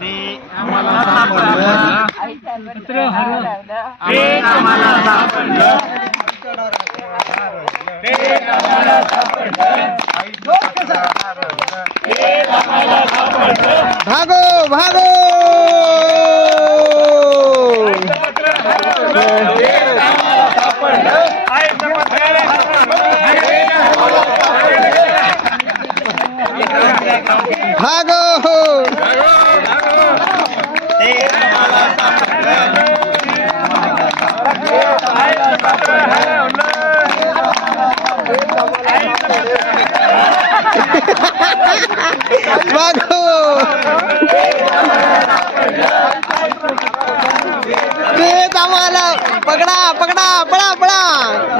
ते आम्हाला सापडलं भागो! भागो हो. भागो भागो. तेच आम्हाला. पकडा पकडा पळा पळा.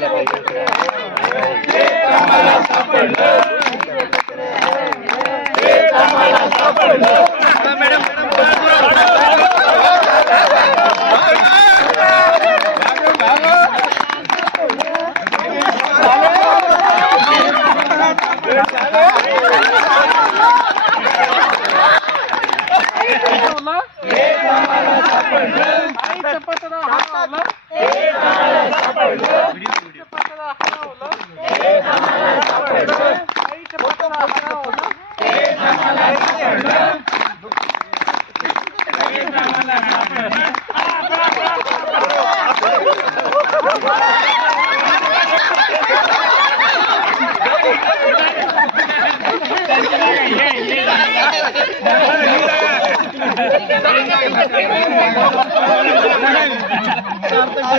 la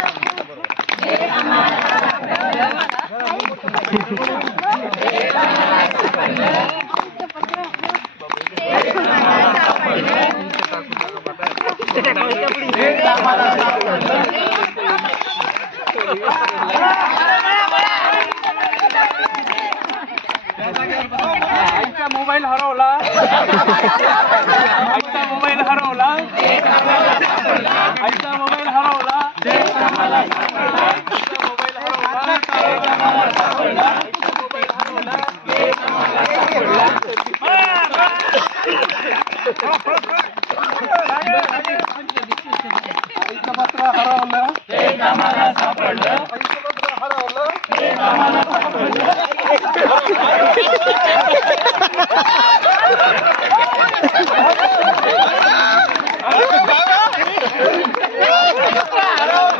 আমার মালাই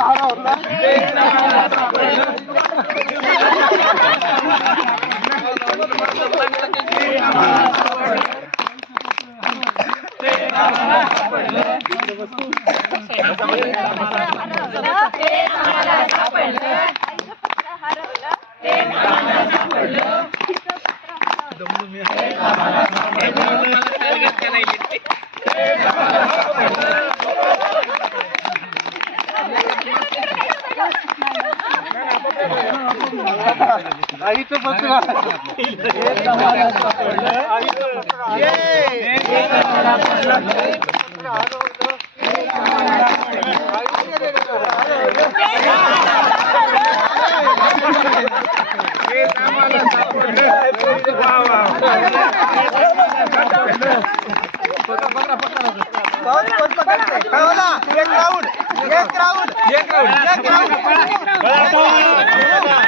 হারাও না সাহিত্য পত্রিকা एक राउंड एक राउंड एक राउंड एक राउंड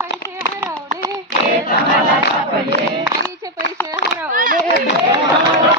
पैसे हरवले पैसे हरवले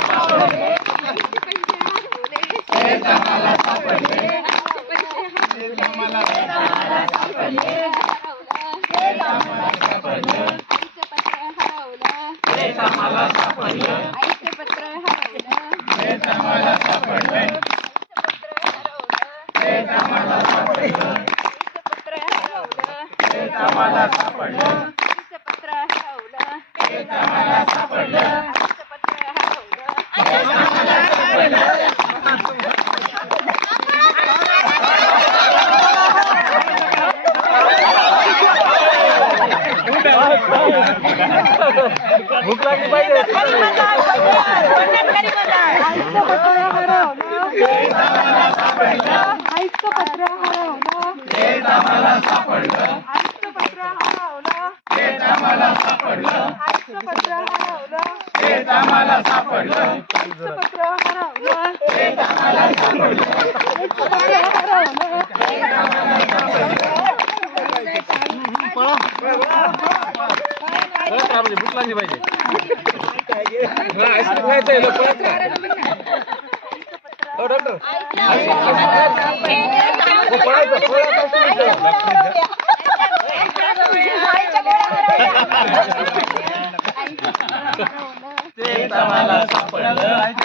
भूक लागली पाहिजे सापडलं काय म्हणजे भूक लागली पाहिजे सापडलं.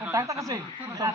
आता बस